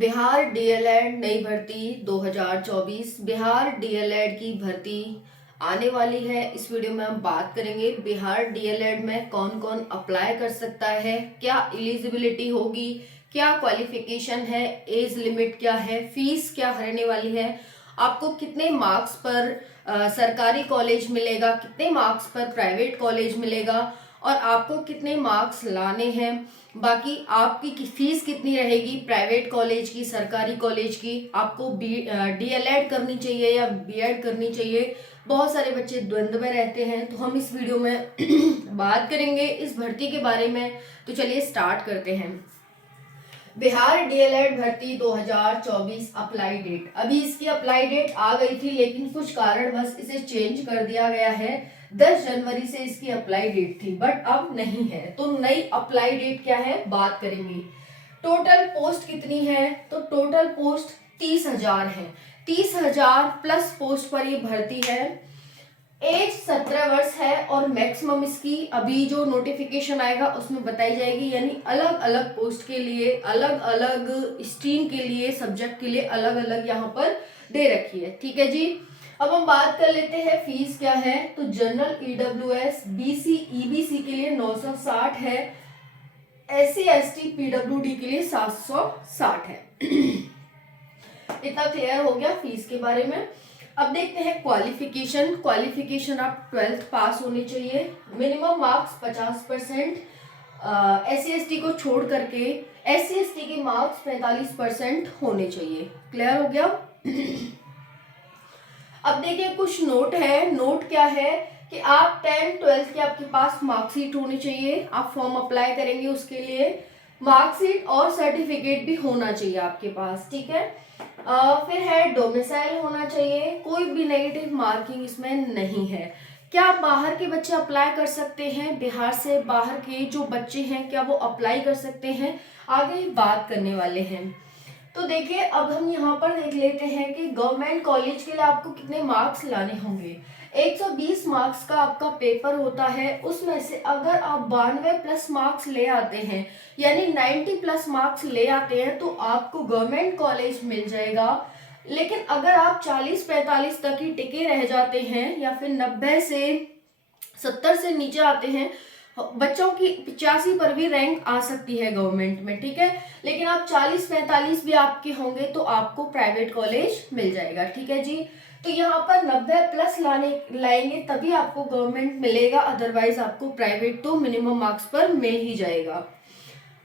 Bihar DElEd नई भर्ती 2024 Bihar DElEd की भर्ती आने वाली है। इस वीडियो में हम बात करेंगे बिहार डीएलएड में कौन कौन अप्लाई कर सकता है, क्या एलिजिबिलिटी होगी, क्या क्वालिफिकेशन है, एज लिमिट क्या है, फीस क्या रहने वाली है, आपको कितने मार्क्स पर सरकारी कॉलेज मिलेगा, कितने मार्क्स पर प्राइवेट कॉलेज मिलेगा और आपको कितने मार्क्स लाने हैं। बाकी आपकी फीस कितनी रहेगी, प्राइवेट कॉलेज की, सरकारी कॉलेज की, आपको डीएलएड करनी चाहिए या बीएड करनी चाहिए। बहुत सारे बच्चे द्वंद्व में रहते हैं, तो हम इस वीडियो में बात करेंगे इस भर्ती के बारे में। तो चलिए स्टार्ट करते हैं। बिहार डीएलएड भर्ती 2024 अप्लाई डेट, अभी इसकी अप्लाई डेट आ गई थी लेकिन कुछ कारणवश इसे चेंज कर दिया गया है। 10 जनवरी से इसकी अप्लाई डेट थी बट अब नहीं है। तो नई अप्लाई डेट क्या है बात करेंगे। टोटल पोस्ट कितनी है, तो टोटल पोस्ट 30,000 है। 30,000 प्लस पोस्ट पर ये भर्ती है। एज 17 वर्ष है और मैक्सिमम इसकी अभी जो नोटिफिकेशन आएगा उसमें बताई जाएगी, यानी अलग अलग पोस्ट के लिए, अलग अलग स्ट्रीम के लिए, सब्जेक्ट के लिए अलग अलग यहाँ पर दे रखी है। ठीक है जी। अब हम बात कर लेते हैं फीस क्या है। तो जनरल ईडब्ल्यूएस बीसी ईबीसी के लिए 960 है, एससी एसटी पीडब्ल्यूडी के लिए 760 है। इतना क्लियर हो गया फीस के बारे में। अब देखते हैं क्वालिफिकेशन। क्वालिफिकेशन आप 12th पास होनी चाहिए, मिनिमम मार्क्स 50%, एससी एसटी को छोड़ करके एससी एसटी के मार्क्स 45% होने चाहिए। क्लियर हो गया। अब देखिए कुछ नोट है। नोट क्या है कि आप 10th 12th के आपके पास मार्कशीट होनी चाहिए। आप फॉर्म अप्लाई करेंगे उसके लिए मार्कशीट और सर्टिफिकेट भी होना चाहिए आपके पास। ठीक है। फिर है डोमिसाइल होना चाहिए, कोई भी नेगेटिव मार्किंग इसमें नहीं है। क्या बाहर के बच्चे अप्लाई कर सकते हैं, बिहार से बाहर के जो बच्चे हैं क्या वो अप्लाई कर सकते हैं, आगे बात करने वाले हैं। तो देखिए अब हम यहाँ पर देख लेते हैं कि गवर्नमेंट कॉलेज के लिए आपको कितने मार्क्स लाने होंगे। 120 मार्क्स का आपका पेपर होता है, उसमें से अगर आप 92 प्लस मार्क्स ले आते हैं यानी 90 प्लस मार्क्स ले आते हैं तो आपको गवर्नमेंट कॉलेज मिल जाएगा। लेकिन अगर आप 40-45 तक ही टिके रह जाते हैं या फिर 90 से 70 से नीचे आते हैं, बच्चों की 85 पर भी रैंक आ सकती है गवर्नमेंट में। ठीक है। लेकिन आप 40-45 भी आपके होंगे तो आपको प्राइवेट कॉलेज मिल जाएगा। ठीक है जी। तो यहाँ पर 90 प्लस लाएंगे तभी आपको गवर्नमेंट मिलेगा, अदरवाइज आपको प्राइवेट तो मिनिमम मार्क्स पर मिल ही जाएगा।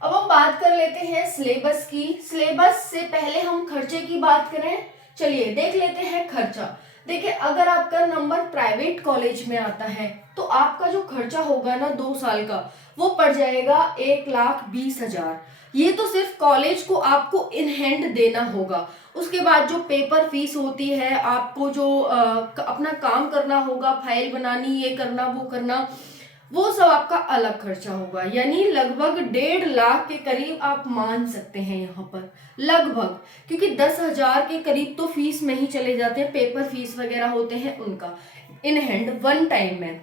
अब हम बात कर लेते हैं सिलेबस की। सिलेबस से पहले हम खर्चे की बात करें। चलिए देख लेते हैं खर्चा। देखिए अगर आपका नंबर प्राइवेट कॉलेज में आता है तो आपका जो खर्चा होगा ना 2 साल का वो पड़ जाएगा 1,20,000। ये तो सिर्फ कॉलेज को आपको इन हैंड देना होगा। उसके बाद जो पेपर फीस होती है, आपको जो अपना काम करना होगा, फाइल बनानी, ये करना वो करना, वो सब आपका अलग खर्चा होगा। यानी लगभग 1.5 लाख के करीब आप मान सकते हैं यहाँ पर, लगभग, क्योंकि 10,000 के करीब तो फीस में ही चले जाते हैं, पेपर फीस वगैरह होते हैं उनका इन हैंड वन टाइम में।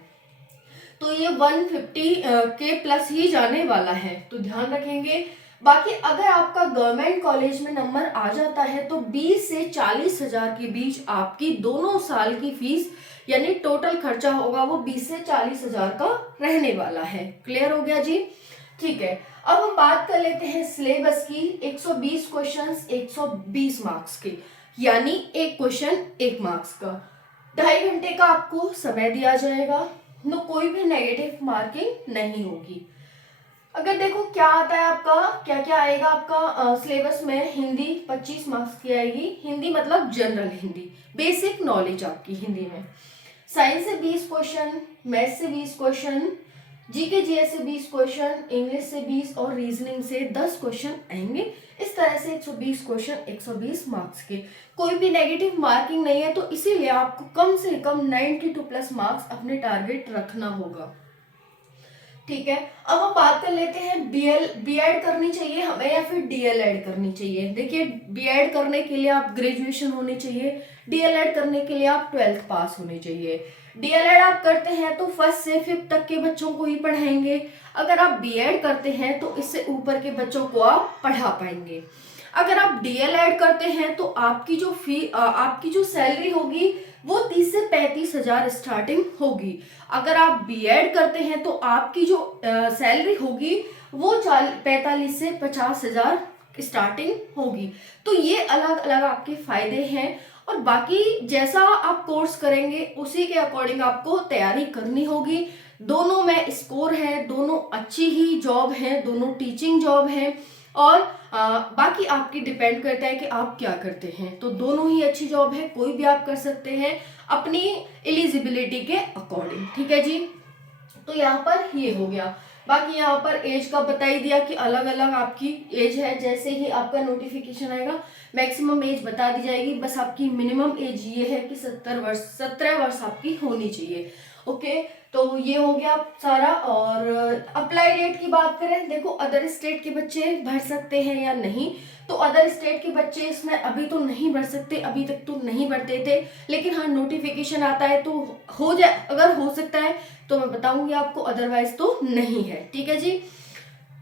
तो ये 150 के प्लस ही जाने वाला है, तो ध्यान रखेंगे। बाकी अगर आपका गवर्नमेंट कॉलेज में नंबर आ जाता है तो 20 से 40,000 के बीच आपकी दोनों साल की फीस यानी टोटल खर्चा होगा वो 20 से 40,000 का रहने वाला है। क्लियर हो गया जी। ठीक है। अब हम बात कर लेते हैं सिलेबस की। 120 क्वेश्चंस 120 मार्क्स के, यानी एक क्वेश्चन 1 मार्क्स का। 2.5 घंटे का आपको समय दिया जाएगा, नो कोई भी नेगेटिव मार्किंग नहीं होगी। अगर देखो क्या आता है आपका, क्या क्या आएगा आपका सिलेबस में। हिंदी 25 मार्क्स की आएगी, हिंदी मतलब जनरल हिंदी, बेसिक नॉलेज आपकी हिंदी में। साइंस से 20 क्वेश्चन, मैथ से 20 क्वेश्चन, जीके जीएस से 20 क्वेश्चन, इंग्लिश से 20 और रीजनिंग से 10 क्वेश्चन आएंगे। इस तरह से 120 क्वेश्चन 120 मार्क्स के, कोई भी नेगेटिव मार्किंग नहीं है, तो इसीलिए आपको कम से कम 92 प्लस मार्क्स अपने टारगेट रखना होगा। ठीक है। अब हम बात कर लेते हैं बीएड करनी चाहिए हमें या फिर डीएलएड करनी चाहिए। देखिए बीएड करने के लिए आप ग्रेजुएशन होनी चाहिए, डीएलएड करने के लिए आप 12th पास होने चाहिए। डीएलएड आप करते हैं तो 1st से 5th तक के बच्चों को ही पढ़ाएंगे। अगर आप बीएड करते हैं तो इससे ऊपर के बच्चों को आप पढ़ा पाएंगे। अगर आप डीएल ऐड करते हैं तो आपकी जो सैलरी होगी वो 30 से 35 हजार स्टार्टिंग होगी। अगर आप बीएड करते हैं तो आपकी जो सैलरी होगी वो 45 से 50 हजार स्टार्टिंग होगी। तो ये अलग अलग आपके फायदे हैं, और बाकी जैसा आप कोर्स करेंगे उसी के अकॉर्डिंग आपको तैयारी करनी होगी। दोनों में स्कोर है, दोनों अच्छी ही जॉब है, दोनों टीचिंग जॉब है, और बाकी आपकी डिपेंड करता है कि आप क्या करते हैं। तो दोनों ही अच्छी जॉब है, कोई भी आप कर सकते हैं अपनी एलिजिबिलिटी के अकॉर्डिंग। ठीक है जी, तो यहाँ पर ये हो गया। बाकी यहाँ पर एज का बता ही दिया कि अलग अलग आपकी एज है। जैसे ही आपका नोटिफिकेशन आएगा मैक्सिमम एज बता दी जाएगी, बस आपकी मिनिमम एज ये है कि 17 वर्ष आपकी होनी चाहिए। ओके, तो ये हो गया सारा। और अप्लाई डेट की बात करें, देखो अदर स्टेट के बच्चे भर सकते हैं या नहीं, तो अदर स्टेट के बच्चे इसमें अभी तो नहीं भर सकते, अभी तक तो नहीं भरते थे, लेकिन हाँ नोटिफिकेशन आता है तो हो जाए, अगर हो सकता है तो मैं बताऊंगी आपको, अदरवाइज तो नहीं है। ठीक है जी।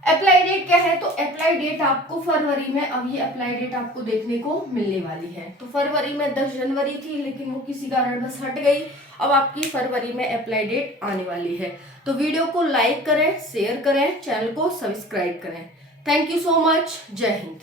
अप्लाई डेट क्या है, तो अप्लाई डेट आपको फरवरी में, अब ये अप्लाई डेट आपको देखने को मिलने वाली है। तो फरवरी में 10 जनवरी थी, लेकिन वो किसी कारण बस हट गई। अब आपकी फरवरी में अप्लाई डेट आने वाली है। तो वीडियो को लाइक करें, शेयर करें, चैनल को सब्सक्राइब करें। Thank you so much. जय हिंद।